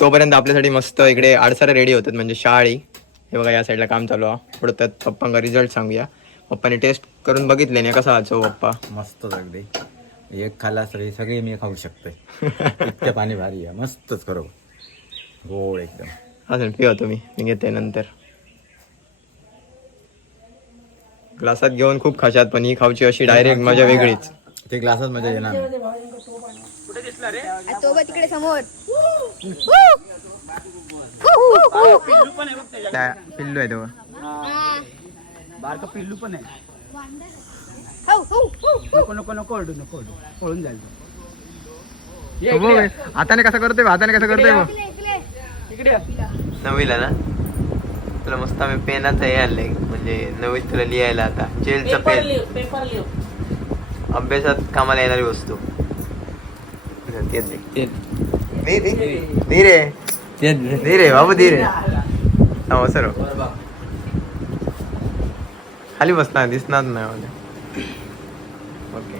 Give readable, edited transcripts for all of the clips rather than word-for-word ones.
तोपर्यंत आपल्यासाठी मस्त इकडे आडसारा रेडी होतात म्हणजे शाळी. हे बघा या साईडला काम चालू आहे. पुढे त्यात पप्पांका रिझल्ट सांगूया. पप्पाने टेस्ट करून बघितले नाही कसा आचो पप्पा. मस्तच अगदी एक खाल्ला सगळी सगळी मी खाऊ शकते. इतकं पाणी भारी आहे मस्तच करो गोड एकदम. अजून पिवा तुम्ही मी घेते नंतर. ग्लासात घेऊन खूप खाशात पण ही खाऊची अशी डायरेक्ट मजा वेगळीच. ते ग्लासात मजा येणार तिकडे समोर पिल्लू आहे तो. बारका पिल्लू पण आहे. नको नको नको ओरडू नको ओरडू पळून जाईल. हाताने कसं करतोय हाताने कसं करतोय इकडे नवीला ना तुला मस्त आम्ही पेनाचं हे आणलंय म्हणजे नवीन तुला लिहायला आता जेलचं पेन. अभ्यासात कामाला येणारी वस्तू. धीरे बाबू धीरे सर खाली बसणार दिसणार नाही मला. ओके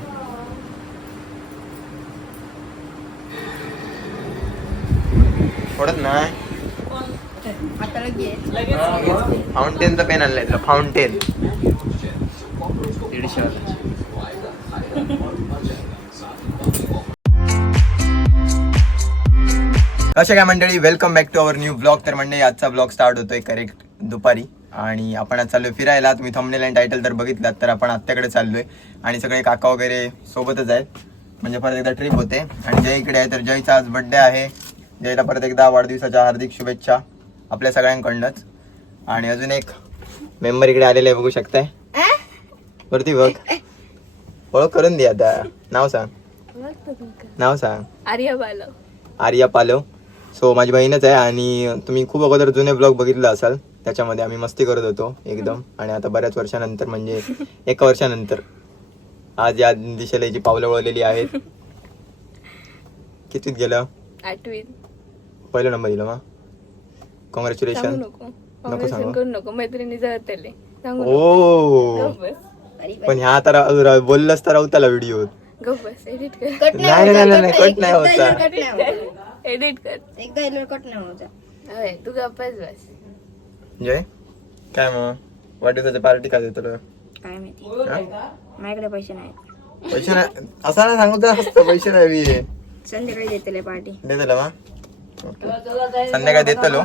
पडत नाही. फाउंटेनचा पेन आणलाय तुला फाउंटेन 150. कशा काय मंडळी, welcome back to our new blog. तर मंडळी आजचा ब्लॉग स्टार्ट होतोय करेक्ट दुपारी आणि आपण आज चाललोय फिरायला. तुम्ही थंबनेल आणि टायटल जर बघितलात तर आपण आत्याकडे चाललोय आणि सगळे काका वगैरे सोबतच आहेत म्हणजे परत एकदा ट्रिप होते. आणि जय इकडे आहे तर जयचा आज बर्थडे आहे. जयला परत एकदा वाढदिवसाच्या हार्दिक शुभेच्छा आपल्या सगळ्यांकडनंच. आणि अजून एक मेंबर इकडे आलेले आहे बघू शकताय वरती बघ. ओळख करून दे आता. नाव सांग नाव सांग. आर्या पालव. सो माझी बहीणच आहे आणि तुम्ही खूप अगोदर जुने ब्लॉग बघितला असाल त्याच्यामध्ये आम्ही मस्ती करत होतो एकदम. आणि आता बऱ्याच वर्षानंतर म्हणजे 1 वर्षानंतर आज या दिशेला जी पावलं वळलेली आहेत. कितीत गेलं? 8वीत. पहिला नंबर दिला मग कॉंग्रॅच्युलेशन. नको सांगू नको मैत्रिणी जळतले ओ पण ह्या आता बोललास तर राहताला व्हिडिओ. एडिट कर. नाही कट नाही होता. एडिट कर. एकदा कट नाही होता. होय तू गप्पच बस. जय काय मग वाढदिवसाची पार्टी काय देतो तुला? काय माहिती माझ्याकडे पैसे नाहीत. पैसे नाही असा ना सांगू तर हसतं पैसे नाही संध्याकाळी देतले पार्टी देतलो मग. संध्याकाळी देतलो.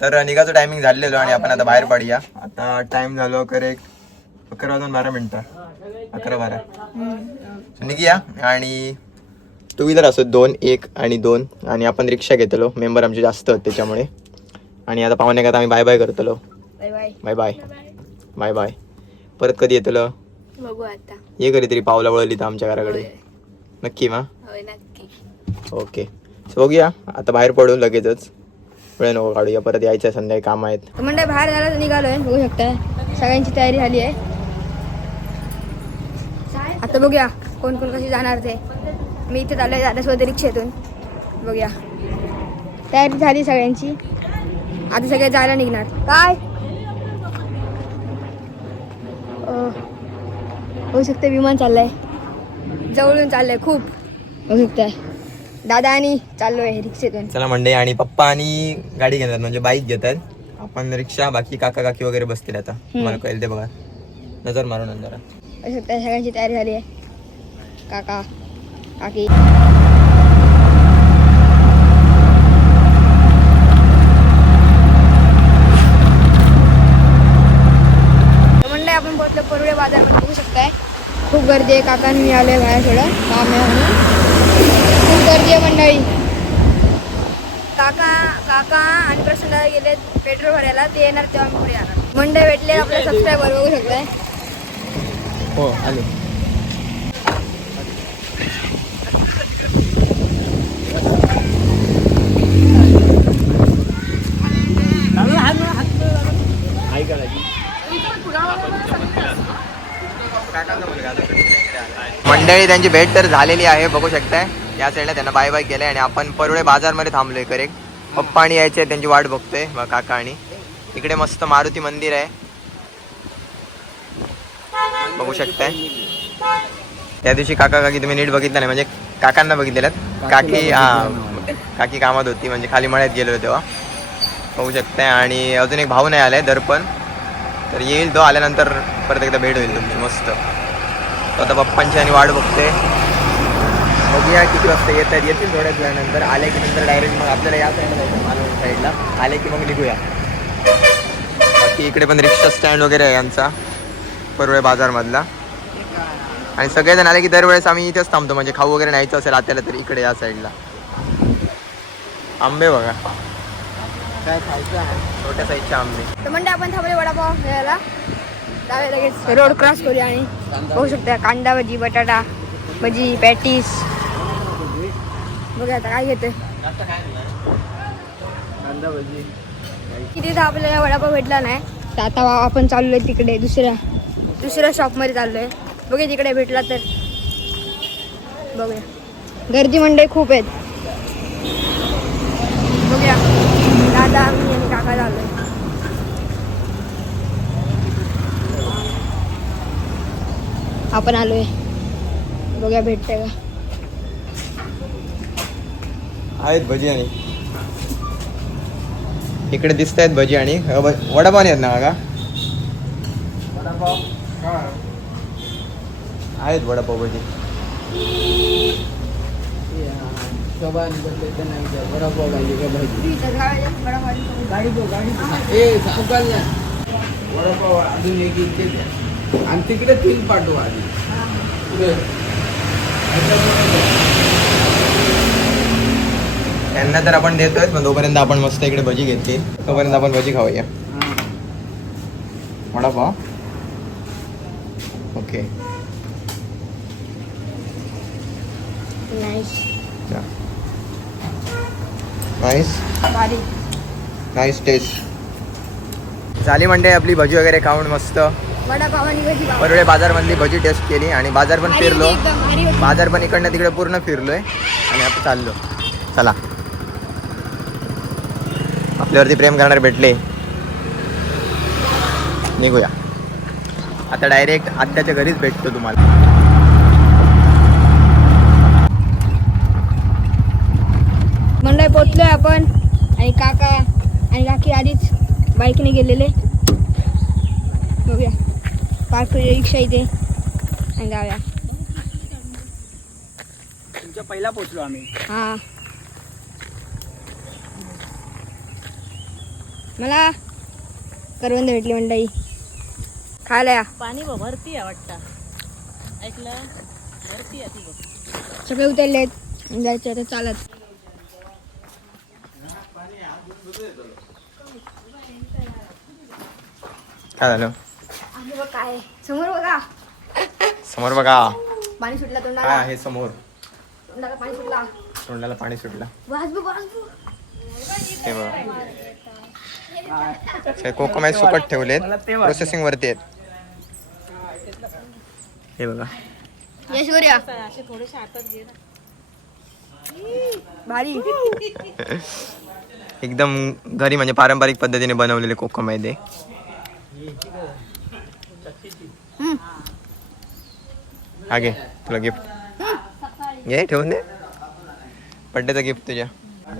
तर निघायचं टायमिंग झालेलो आणि आपण आता बाहेर पडूया. आता टाइम झालो करेक्ट 11:12 11:12 निघूया. आणि टू व्हीलर असो 2 1 आणि 2 आणि आपण रिक्षा घेतलो. मेंबर आमचे जास्त आहेत त्याच्यामुळे. आणि आता पाहुणे का आम्ही बाय बाय करतलो. Bye bye bye bye bye bye. परत कधी येतलो बघू आता. ये कधीतरी पावला वळली तर आमच्या घराकडे नक्की मा. होय नक्की. ओके सो बघूया आता बाहेर पडून लगेचच वेळ नको काढूया. परत यायचं संध्याकाळी काम आहेत. म्हणजे बाहेर जायला निघालोय बघू शकताय. सगळ्यांची तयारी झाली आहे. आता बघूया कोण कोण कशी जाणार ते. मी इथे चाललोय दादासोबत रिक्षेतून. बघूया तयारी झाली सगळ्यांची. आता सगळे जायला निघणार. काय होऊ शकतं विमान चाललंय जवळून चाललंय खूप होऊ शकतंय. दादा आणि चाललोय रिक्षेतून. चला मंडळी आणि पप्पा आणि गाडी घेतात म्हणजे बाईक घेतात. आपण रिक्षा बाकी काका काकी वगैरे बसतील. आता मला कळेल ते बघा नजर मारून जरा. होऊ शकतंय सगळ्यांची तयारी झाली आहे. काका काकी आपण पोहोचलो परुळे बाजारमध्ये बघू शकताय. खूप गर्दी आहे. काकांनी मी आलोय बाहेर थोडं काम आहे म्हणून. खूप गर्दी आहे मंडळी. काका आणि प्रसन्न गेले पेट्रोल भरायला. ते येणार तेव्हा मी पुढे येणार. मंडळी भेटले आपले सबस्क्रायबर बघू शकताय. हो आले. मंडळी त्यांची भेट तर झालेली आहे बघू शकताय. या साईडला त्यांना बाय बाय केलंय आणि आपण परुळे बाजारमध्ये थांबलोय करेक्ट. पप्पा आणि यायचे त्यांची वाट बघतोय मग काका. आणि इकडे मस्त मारुती मंदिर आहे बघू शकताय. त्या दिवशी काका काकी तुम्ही नीट बघितलं नाही म्हणजे काकांना बघितलेलं. काकी हा काकी कामात होती, म्हणजे खाली मळ्यात गेलो तेव्हा पाहू शकताय. आणि अजून एक भाऊ नाही आलाय दर्पण, तर येईल तो. आल्यानंतर परत एकदा भेट होईल तुमची मस्त. तो आता पप्पांची आणि वाट बघते. बघूया किती वाजता येतील थोड्याच वेळानंतर. आले की नंतर डायरेक्ट मग आपल्याला या साईडला जायचं, मालवण साईडला. आले की मग निघूया. बाकी इकडे पण रिक्षा स्टँड वगैरे आहे यांचा, परवळे बाजारमधला. आणि सगळेजण आले की दरवेळेस आम्ही इथेच थांबतो, म्हणजे खाऊ वगैरे न्यायचं असेल आत्याला तर इकडे या साईडला. आंबे बघा काय खायचं आहे, छोट्या साईजचे आंबे. तर म्हणजे आपण थांबले वडापाव घ्यायला. जाऊया लगेच रोड क्रॉस करूया आणि बघू शकता कांदा भजी, बटाटा भजी, पॅटीस. बघा आता काय घेते. कांदा भजी. किती तर आपल्याला वडापाव भेटला नाही, तर आता आपण चाललोय तिकडे दुसऱ्या शॉपमध्ये चाललोय. बघूया तिकडे भेटला तर बघूया. गर्दी मंडई खूप आहेत. बघूया दादा मी आणि काका चाललोय. आपण आलोय, बघूया भेटते का. आहेत भजी आणि इकडे दिसत आहेत भजी आणि वडापाव नाही आहेत ना का. आहेत वडापाव भजी. वडापाव पाहिजे का भाजी? वडापाव अजून एक इथे द्या आणि तिकडे 3 पाठवा आधी. त्यांना तर आपण देतोय, पण तोपर्यंत आपण मस्त इकडे भजी घेतली. तोपर्यंत आपण भजी खाऊया. वडापाव ओके. नाईस नाईस भारी. Nice taste. झाली म्हणजे आपली भजी वगैरे खाऊन मस्त वडापाव आणि भजी खाऊ. परवळे बाजारमधली भजी टेस्ट केली आणि बाजार पण भारी फिरलो. होती एकदम, भारी होती. बाजार पण इकडनं तिकडे पूर्ण फिरलोय आणि आता चाललो. चला आपल्यावरती प्रेम करणारे भेटले, निघूया. आता डायरेक्ट आत्याच्या घरीच भेटतो तुम्हाला. मंडई पोचलोय आपण आणि काका आणि काकी आधीच बाईकने गेलेले. बघूया पार्क रिक्षा इथे आणि जाऊया. तुमच्या पहिला पोचलो आम्ही. हा मला करवंद भेटली मंडई खायला या. पाणी भरती आहे वाटतं, ऐकलं भरती आहे ती बघ. सगळे उतरलेत आणि जायचे आता चालत. काय झालं आणि बघ काय समोर बघा, समोर बघा पाणी सुटला काय तोंडाला. आहे समोर. तोंडाला पाणी सुटला. तोंडाला पाणी सुटलं. वाजबू हे बघा कोकोमाय सुकट ठेवलेत, प्रोसेसिंग वरती आहेत. हे बघा यशवर्या असे थोडेसे हातात घे ना. भारी. एकदम घरी म्हणजे पारंपरिक पद्धतीने बनवलेले कोकोमाय ते. हा घे तुला गिफ्ट, घे ठेवून दे. बड्डेचं गिफ्ट तुझ्या.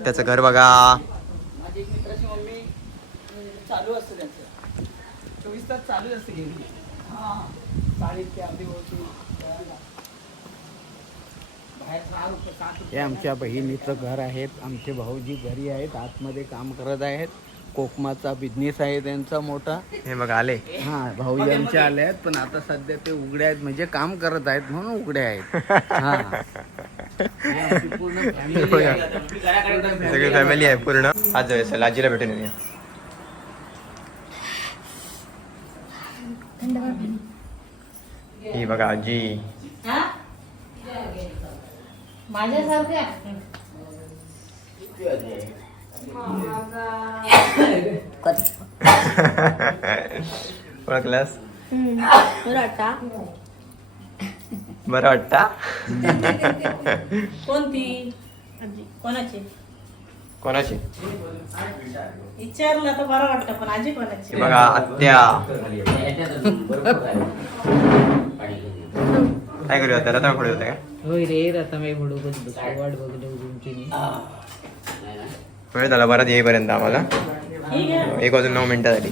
त्याचं घर बघा. माझी एक मित्राची मम्मी चालू असते त्यांचं 24 तास चालू असते गेली. हां साडीत ते अगदी होती. हे आमच्या बहिणीचं घर आहेत. आमचे भाऊजी घरी आहेत, आतमध्ये काम करत आहेत. कोकमाचा बिझनेस आहे त्यांचा मोठा. हे बघा आले. हा भाऊजी आमचे आले आहेत, पण आता सध्या ते उघडे आहेत, म्हणजे काम करत आहेत म्हणून उघडे आहेत. हा ही आमची पूर्ण फॅमिली आहे. सगळी फॅमिली आहे पूर्ण. आज जाऊया आजीला भेटून येऊया. ही बघा आजी. माझ्यासारख्या ओळखलास. बरं वाटता. बरं वाटता. कोणती आजी कोणाची कोणाची विचारलं तर बरं वाटतं, पण आजी कोणाची. हे बघा आत्या. काय करूया आता रताळ फोडू होते का. होय रे रताळे फोडू वाट बघलो तुमची. वेळ झाला परत येईपर्यंत आम्हाला. 1:09 झाली.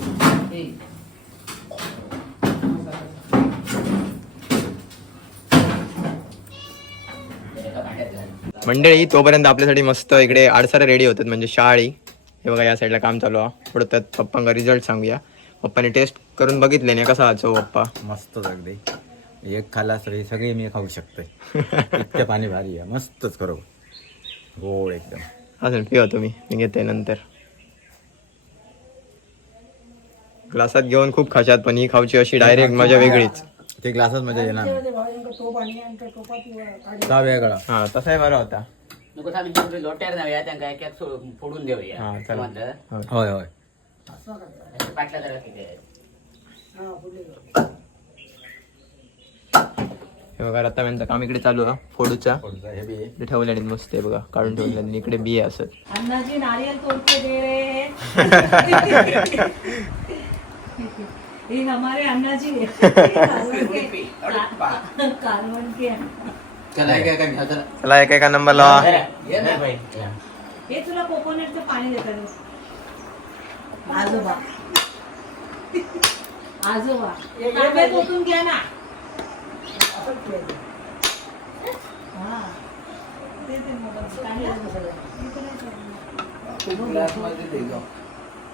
मंडळी तोपर्यंत आपल्यासाठी मस्त इकडे आडसारे रेडी होतात म्हणजे शाळी. हे बघा या साईडला काम चालू आहे. पुढे त्यात पप्पांका रिझल्ट सांगूया. पप्पाने टेस्ट करून बघितले नाही कसा आजो पप्पा. मस्तच अगदी एक खाल्ला तरी सगळे मी खाऊ शकतोय. इतकं पाणी भारी आहे मस्तच खरं गोड एकदम. अजून पिवा तुम्ही मी घेते नंतर. ग्लासात घेऊन खूप खाशात पण ही खाऊची अशी डायरेक्ट मजा वेगळीच. ते ग्लासात मजा येणार का वेगळा. हा तसाही बरा होता. नको आम्ही लोट्यार जाऊया त्यांना एक एक फोडून देऊया. हा चला. म्हटलं होय होय पाटला जरा किती आहे. हे बघा रत्ताव्यांचं काम इकडे चालू आहे फोडूचा. हे बी आहे. ते ठेवले मस्त आहे बघा काढून ठेवले आणि इकडे बिये असत. अन्नाजी नारियल तोड़ते दे रहे हैं ये हमारे अन्ना जी है कारवन के चला एक एक घ्या चला. चला एका नंबर लावा. ये ना भाई. हे तुला कोकोनटचं पाणी देतात आजोबा आजोबा तांब्यात ओतून घ्या ना. हा. ते मोबाईल पाणी आहे सगळं.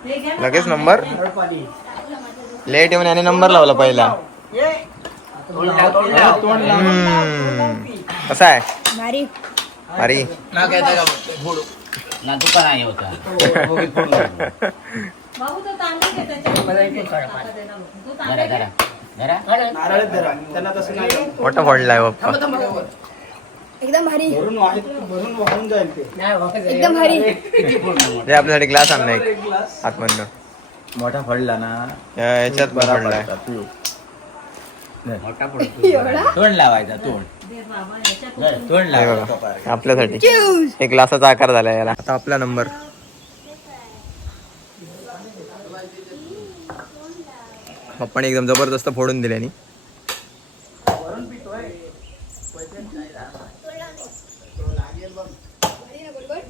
हे घ्या ना. लगेच नंबर लेट येऊन याने नंबर लावला पहिला. कसा आहे भारी. अरे ना काय त्याला फोडू. ना दुकान आहे होता. बाबू तो तांबे घे त्याच्यात. तो तांबे जरा घे. जरा मोठा फोडलाय बाप्पा. एकदम भारी. नाही एकदम भारी. हे आपल्यासाठी ग्लास आणलाय आतमधनं. मोठा फळला ना याच्यात बरा फोडलाय. पडता, पिऊ. मोठा फोडू. तोंड लावायचा तोंड दे बाबा याच्यात तोंड हे लावायचा बघा आपल्यासाठी एक ग्लासाचा आकार झाला याला. आता आपला नंबर. पप्पाने एकदम जबरदस्त फोडून दिल्यानी.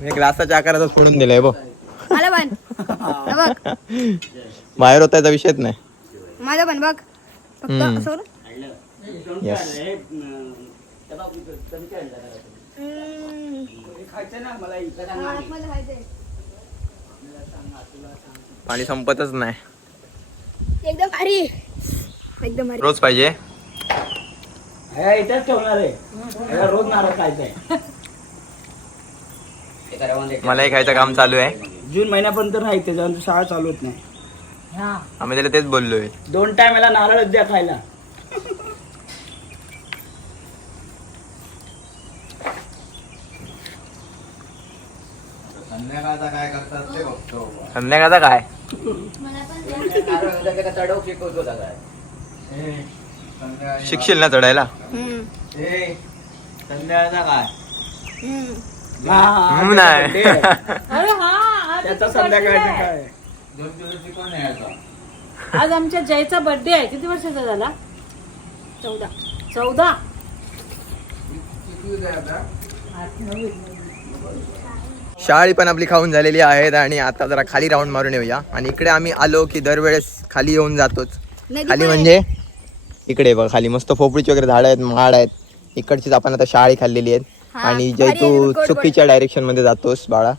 मी ग्लासाच्या आकारातच फोडून दिलाय बघ. मला पण हा बघ बाहेर होता याचा विषयच नाही. माझा पण बघ हम्म. फक्त सोड. येस पाणी संपतच नाही. एकदम भारी. एकदम भारी. रोज पाहिजे. इथेच ठेवणार आहे रोज नारळ खायचंय. मलाही खायचं काम चालू आहे. जून महिन्यापर्यंत राहील त्याच्यानंतर शाळा चालू होत नाही. आम्ही त्याला तेच बोललोय. 2 टाइमला नारळच द्या खायला. संध्याकाळचा काय करतात ते बघतो. संध्याकाळचा काय चढव शिकवतो दादा. संध्याकाळी शिकशील ना चढायला. हम्म. संध्याकाळचा काय हम्म. नाही अरे हा आज त्याचा संध्याकाळचं काय 2 दिवस शिकवून नाही यायचा. आज आमच्या जयचा बर्थडे आहे. किती वर्षाचा झाला? 14. शाळी पण आपली खाऊन झालेली आहेत आणि आता जरा खाली राऊंड मारून येऊया. आणि इकडे आम्ही आलो की दरवेळेस खाली येऊन जातोच. नदी खाली पण म्हणजे इकडे बघ खाली मस्त पोपळीची वगैरे झाड आहेत माड आहेत. इकडचीच आपण आता शाळी खाल्लेली आहेत. हा, आणि भारी जे आहे, तू गोड गोड. चुकीच्या डायरेक्शन मध्ये जातोस बाळा.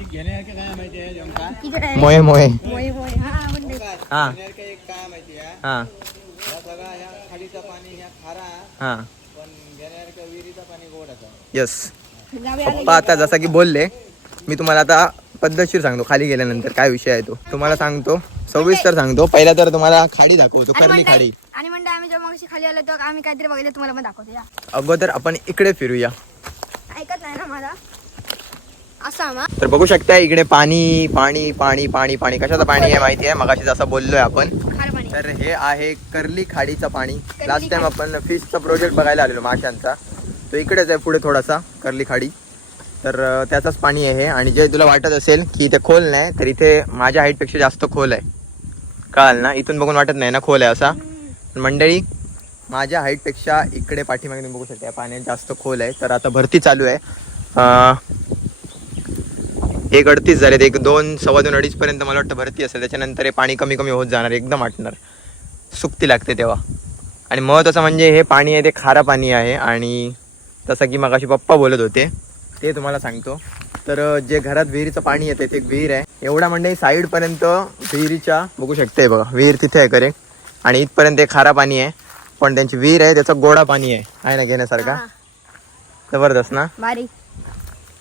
किती आहे? मोये मोये मोये मोये. हा म्हणते. हा काय माहिती आहे हा सगळा ह्या खाडीचं पाणी ह्या खारा हा पण घेण्यासारखं विहिरीचं पाणी गोड आहे. यस. जाऊया पप्पा आता जसा की बोलले मी तुम्हाला आता पद्धतशीर सांगतो खाली गेल्यानंतर काय विषय आहे तो तुम्हाला सांगतो. सविस्तर सांगतो. पहिला तर तुम्हाला खाडी दाखवतो. कर्ली खाडी. आणि म्हणते आम्ही जेव्हा मगाशी खाली आलो तेव्हा आम्ही काहीतरी बघितलं तुम्हाला पण दाखवतो या. अगोदर आपण इकडे फिरूया. ऐकत नाही ना मला असा मा. तर बघू शकता इकडे पाणी पाणी पाणी पाणी पाणी कशाचं पाणी आहे माहिती आहे. मगाशी जसं बोललोय आपण. खार पाणी. तर हे आहे कर्ली खाडीचं पाणी. कर्ली लास्ट टाइम आपण फिशचा प्रोजेक्ट बघायला आलेलो माशांचा. तो इकडेच आहे पुढे थोडासा कर्ली खाडी. तर त्याचंच पाणी आहे हे. आणि जे तुला वाटत असेल की इथे खोल नाही तर इथे माझ्या हाईटपेक्षा जास्त खोल आहे. कळाल ना. इथून बघून वाटत नाही ना खोल आहे असा. मंडळी माझ्या हाईटपेक्षा इकडे पाठीमागे तुम्ही बघू शकता पाण्यात जास्त खोल आहे. तर आता भरती चालू आहे. 1 38 झालेत. 1 2 सव्वा 2 अडीच पर्यंत मला वाटतं भरती असेल. त्याच्यानंतर हे पाणी कमी कमी होत जाणार, एकदम आटणार, सुकती लागते तेव्हा. आणि महत्त्वाचं म्हणजे हे पाणी आहे ते खारं पाणी आहे. आणि तसं की मगाशी पप्पा बोलत होते ते तुम्हाला सांगतो. तर जे घरात विहिरीचं पाणी येते ते एक विहीर आहे. एवढा म्हणजे साईडपर्यंत विहिरीच्या बघू शकते बघा, विहीर तिथे आहे करेक्ट. आणि इथपर्यंत एक खारा पाणी आहे, पण त्यांची विहीर आहे त्याचं गोडा पाणी आहे ना घेण्यासारखा. जबरदस्त ना, भारी.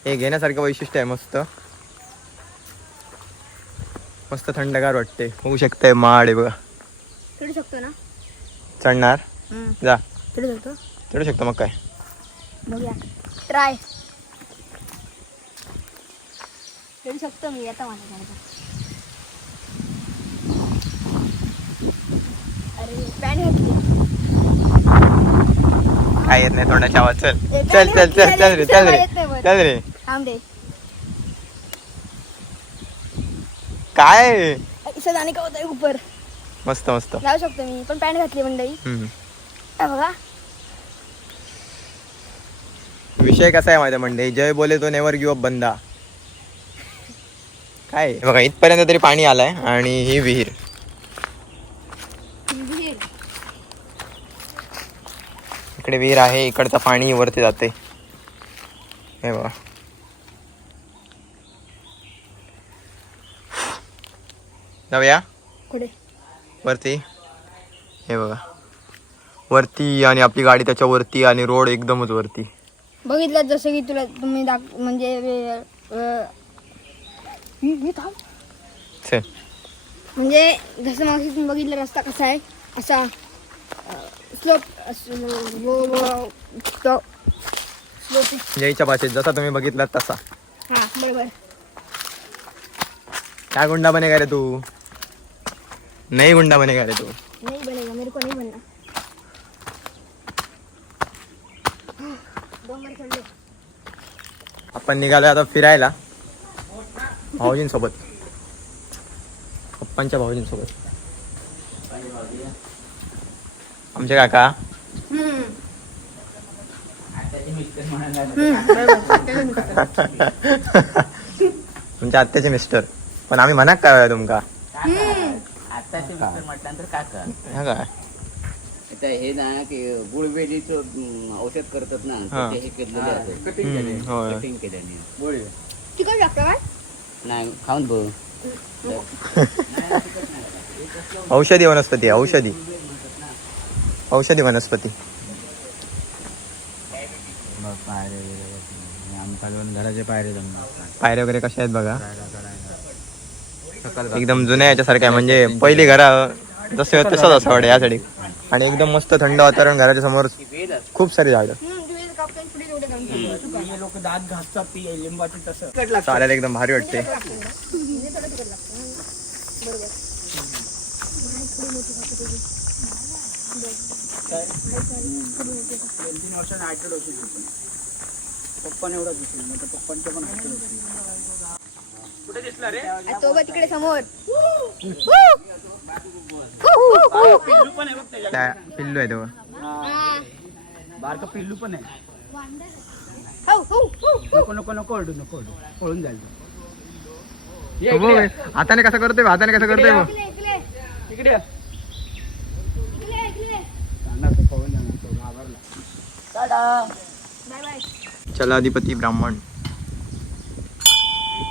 हे घेण्यासारखं वैशिष्ट्य आहे. मस्त मस्त थंडगार वाटते. होऊ शकतंय माड आहे बघा. चढू शकतो ना? चढणार जा, चढू शकतो. चढू शकतो मग काय. बघूया, ट्राय. चढू शकतो मी आता माझ्या. अरे पॅन्ट घातली. काय येत नाही तोंडाच्या आवाज. चल चल चल चल चल रे चल रे चल रे. थांब दे. काय इथं जाणे का होतं ऊपर. मस्त मस्त. जाऊ शकतो मी, पण पॅन्ट घातली मंडळी. बघा विषय कसा आहे माझ्या म्हणजे, जय बोले तो नेवर गिव्ह अप बंदा. काय बघा इथपर्यंत तरी पाणी आलंय. आणि ही विहीर इकडे विहीर आहे, इकडचं पाणी वरती जाते. हे बघा जाऊया कुठे वरती. हे बघा वरती, आणि आपली गाडी त्याच्यावरती, आणि रोड एकदमच वरती. बघितलं जसं की तुला तुम्ही म्हणजे चल म्हणजे जसं मागे तुम्ही बघितलं रस्ता कसा आहे, असा स्लोप जयच्या भाषेत जसा तुम्ही बघितलात तसा. हा बरोबर. काय गुंडा बनेगा रे तू, नाही गुंडा बनेगा रे तू. नहीं बनेगा, मेरे को नहीं बनना. आपण निघालो आता फिरायला भाऊजींसोबत, पप्पांच्या भाऊजींसोबत. आमचे काका तुमच्या आत्याचे मिस्टर. पण आम्ही म्हणा काय तुमका आत्ताचे मिस्टर म्हटल्यानंतर काका. हा काय आता हे ना की गुळवेलीचं औषध करतात ना, हा. ते हे केलेलं आहे. होय. कटिंग केल्याने तिकट लागतं काय? नाही खाऊन बघ. औषधी वनस्पती आहे, औषधी वनस्पती. घराचे पायरे पायऱ्या वगैरे कशा आहेत बघा, एकदम जुन्या याच्यासारख्या. म्हणजे पहिली घरा जसं तसंच असं वाटतं यासाठी. आणि एकदम मस्त थंड वातावरण. घराच्या समोर खूप सारी झाडं. लोक दात घासतात ती लिंबाची तसं. चालायला एकदम भारी वाटते. पप्पाने एवढा दिसेल, पप्पांच्या पण कुठे दिसला रे? तो बघ तिकडे समोर. पिल्लू पण आहे बघ त्याच्या. त्या पिल्लू आहे तेव्हा. बारका पिल्लू पण आहे. हो, हो, हो. नको नको नको ओरडू, नको ओरडू, पळून जाईल तो. ये हो, इकडे ये. हाताने कसं करतोय, हाताने कसं करतोय बघ. इकडे, इकडे, इकडे ये. इकडे, इकडे. जाणार तो, पळून जाणार तो, घाबरला. Bye bye. चलाधिपती ब्राह्मण.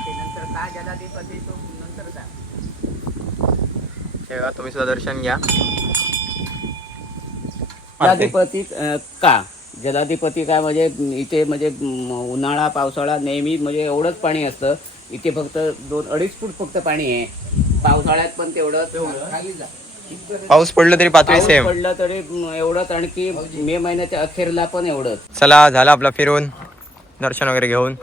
नंतर काय जलाधिपती तो नंतर काय. तेव्हा तुम्ही सुद्धा दर्शन घ्या. जलाधिपती का जलाधिपती काय म्हणजे इथे म्हणजे उन्हाळा पावसाळा नेहमी म्हणजे एवढंच पाणी असतं. इथे फक्त 2-2.5 फूट फक्त पाणी आहे. पावसाळ्यात पण तेवढंच. पाऊस पडलं तरी पातळी पाऊस सेम. पडलं तरी एवढंच. आणखी मे महिन्याच्या अखेरला पण एवढंच. चला झाला आपला फिरून, दर्शन वगैरे घेऊन.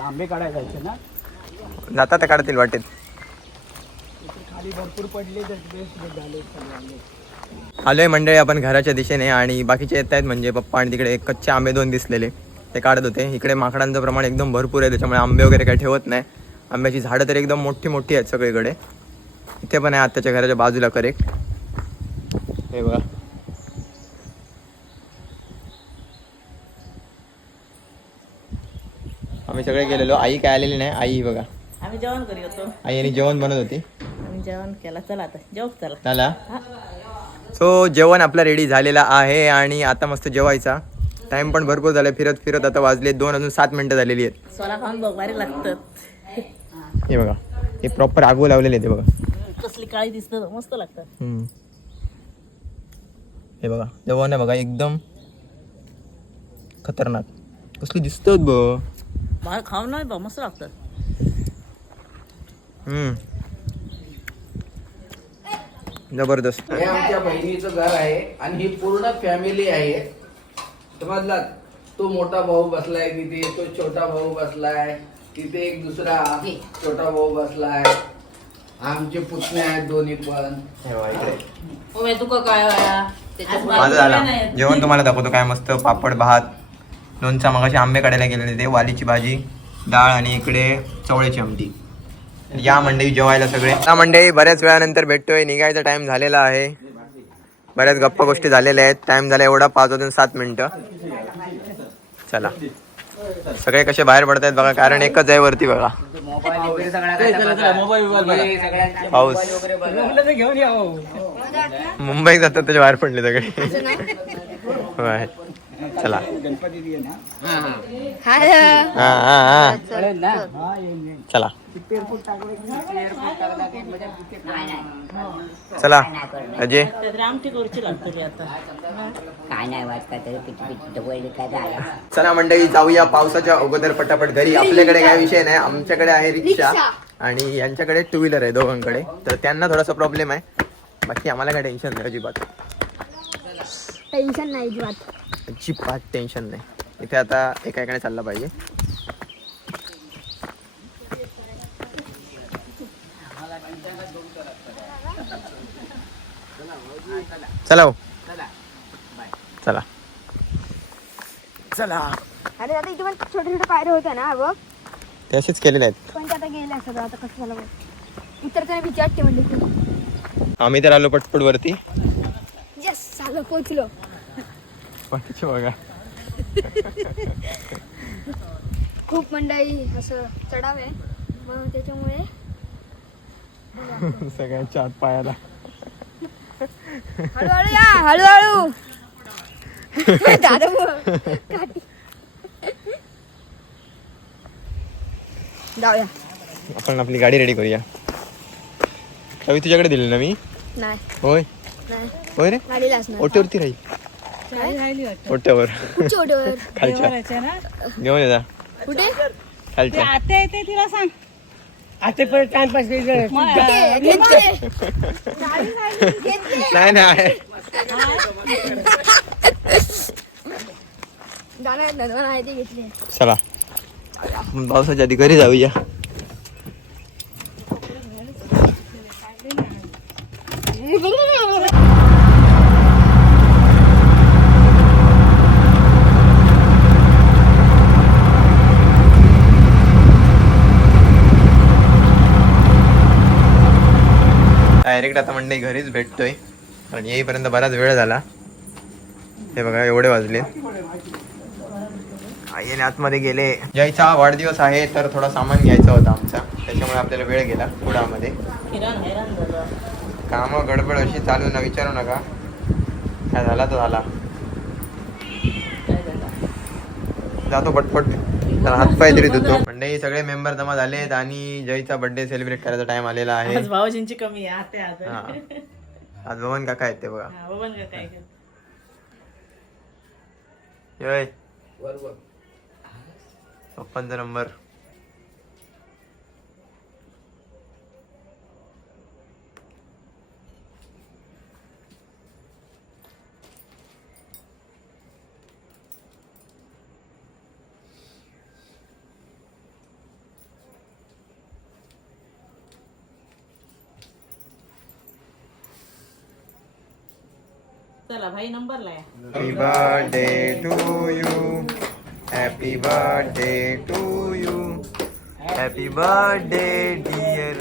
आंबे काढायला जायचे ना, जाता तर काढतील वाटेत. खाली भरपूर पडले तर बेस्ट झाले सगळे आंबे. आलोय मंडळी आपण घराच्या दिशेने. आणि बाकीचे येत आहेत म्हणजे पप्पा. आणि तिकडे कच्चे आंबे 2 दिसलेले ते काढत होते. इकडे माकडांचं प्रमाण एकदम भरपूर आहे, त्याच्यामुळे आंबे वगैरे काही ठेवत नाही. आंब्याची झाडं तर एकदम मोठी मोठी आहेत सगळीकडे. इथे पण आहे आत्ताच्या घराच्या बाजूला करेक्ट. हे बघा आम्ही सगळे गेलेलो. आई काय आलेली नाही. आई बघा, आम्ही जेवण करी होतो. आई आणि जेवण बनवत होती. आम्ही जेवण केला. चला आता जेव चला. झाला. सो जेवण आपला रेडी झालेला आहे आणि आता मस्त जेवायचा. टाइम पण भरपूर झाला. फिरत फिरत आता वाजले 2 अजून 7 मिनिटं झालेली आहेत. सोला खाऊन बघ, भारी लागतं. हे बघा, हे प्रॉपर आगू लावलेले ते बघा. कसली काळी दिसतं, मस्त लागतं. हे बघा जेवण आहे बघा, एकदम खतरनाक. कसली दिसतात बघ. बाहेर खाऊन नाही बघ, मस्त लागतं. जबरदस्त. हे आमच्या बहिणीचं घर आहे आणि ही पूर्ण फॅमिली आहे. समजला, तो मोठा भाऊ बसलाय तिथे, तो छोटा भाऊ बसलाय तिथे, एक दुसरा छोटा भाऊ बसलाय. आमचे पुतणे आहेत दोन्ही पण. तुका काय माझं झालं जेवण. तुम्हाला दाखवतो काय मस्त पापड, भात, लोणचा. मगाशी आंबे काढायला गेलेले ते, वालीची भाजी, डाळ आणि इकडे चवळ्याची आमटी. या मंडळी जेवायला सगळे. या मंडळी बऱ्याच वेळानंतर भेटतोय. निघायचा टाइम झालेला आहे. बऱ्याच गप्पा गोष्टी झालेल्या आहेत. टाइम झाला एवढा 5 वाजून 7 मिनिटं. चला सगळे कसे बाहेर पडतायत बघा, कारण एकच आहे वरती बघा पाऊस. मुंबईत जातात त्याच्या बाहेर पडले सगळे. होय. चला चला चला अजय. आमटी करूची लागतो आता. काय नाही वाटत तरी पिठी काय झालं. चला मंडळी जाऊया पावसाच्या अगोदर पटापट घरी. आपल्याकडे काय विषय नाही, आमच्याकडे आहे रिक्षा आणि यांच्याकडे 2 व्हीलर आहे दोघांकडे. तर त्यांना थोडासा प्रॉब्लेम आहे. बाकी आम्हाला काय टेन्शन नाही, अजिबात टेन्शन नाही, अजिबात टेन्शन नाही. इथे आता एका एकाने चालला पाहिजे. चला चला चला. अरे आता इथे पण छोटे छोटे पायरे होत्या ना बघ, ते असेच केलेले आहेत. पण ते आता गेल्या सगळं. आता कसं झालं बघ, उतरताना भीती वाटते म्हणजे. आम्ही तर आलो पटपट वरती. यस झालं, पोचलो. बघा खूप मंडळी असं चढाव आहे मग त्याच्यामुळे सगळ्यांच्या हात पायाला. हळूहळू या, हळूहळू. दादा जाऊया. आपण आपली गाडी रेडी करूया. कवी तुझ्याकडे दिली ना मी. नाही होय नाही, होय रे. गाडीला असणार. ओट्यावरती राहील. ओट्यावर कुठच्या ओट्यावर? खालच्या घेऊन ये जा. कुठे? खालच्या. आता येते तिला सांग. आता पण टाइमपास घेतले. नाही नाही गाणं धनवन आहे ते घेतले. चला आपण पावसाच्या आधी घरी जाऊया. डायरेक्ट आता मंडळी घरीच भेटतोय आणि येईपर्यंत बराच वेळ झाला. हे बघा एवढे वाजले. आईने आतमध्ये गेले. जयचा वाढदिवस आहे तर थोडा सामान घ्यायचा होता आमचा, त्याच्यामुळे आपल्याला वेळ गेला पुढामध्ये. कामं गडबड अशी चालू ना विचारू नका. काय झाला तर झाला. जातो पटपट, तर हातपाय तरी धुतो. मंडळी सगळे मेंबर जमा झालेत आणि जयचा बर्थडे सेलिब्रेट करायचा टाइम आलेला आहे. आज भाऊजींची कमी आहे. आते हा. आज भवन काका आहेत ते बघा. बघन का काय. जय पप्पांचा नंबर. चला भाई नंबरला या. Happy birthday to you. Happy birthday to you. Happy birthday dear.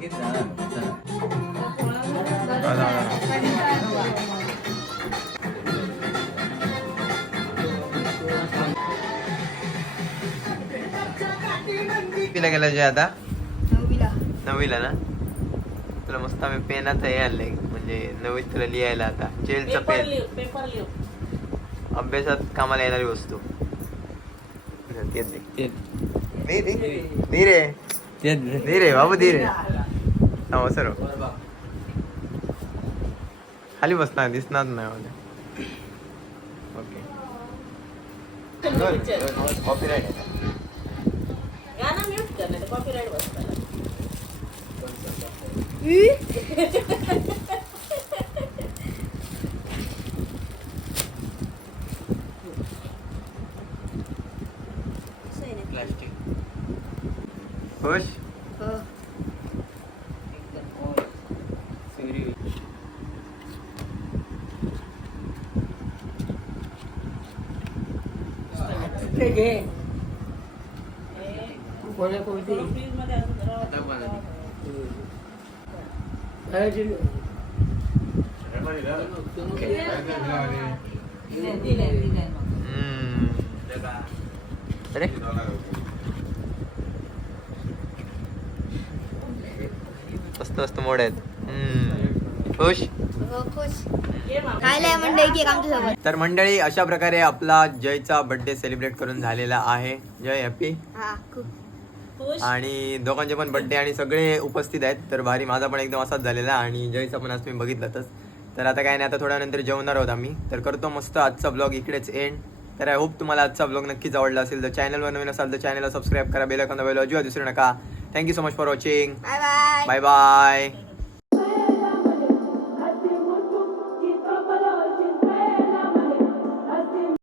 कितीला गेला जे आता 9वीला. 9वीला ना. तुला मस्त आम्ही पेनाचं हे आणलंय म्हणजे 9वीत तुला लिहायला आता जेलचा पेन, पेपर लिहू. अभ्यासात कामाला येणारी वस्तू. तेच दे. दे रे बाबू दे रे. हा सर खाली बसणार दिसणार नाही मला. ओके कॉपीराईट गाणं म्यूट कर नाही कॉपीराईट बसतात. खुश. हो. फ्रीज मध्ये अजून राहू. दिले. अरे मस्त मोड आहेत. खुश. हो, खुश. खायला मंडळी केक आमच्यासोबत. तर मंडळी अशा प्रकारे आपला जयचा बर्थडे सेलिब्रेट करून झालेला आहे. जय हॅपी. हा खूप. खुश. आणि दोघांचे पण बर्थडे आणि सगळे उपस्थित आहेत. तर भारी. माझा पण एकदम असाच झालेला आणि जयचा पण आज तुम्ही बघितलातच. तर आता काय नाही, आता थोड्या नंतर जेवणार आहोत आम्ही. तर करतो मस्त आजचा ब्लॉग इकडेच एंड. तर आय होप तुम्हाला आजचा ब्लॉग नक्कीच आवडला असेल. तर चॅनलवर नवीन असाल तर चॅनलला सबस्क्राईब करा, बेल आयकॉन दाबायला अजिबात विसरू नका. Thank you so much for watching. Bye bye. Bye bye.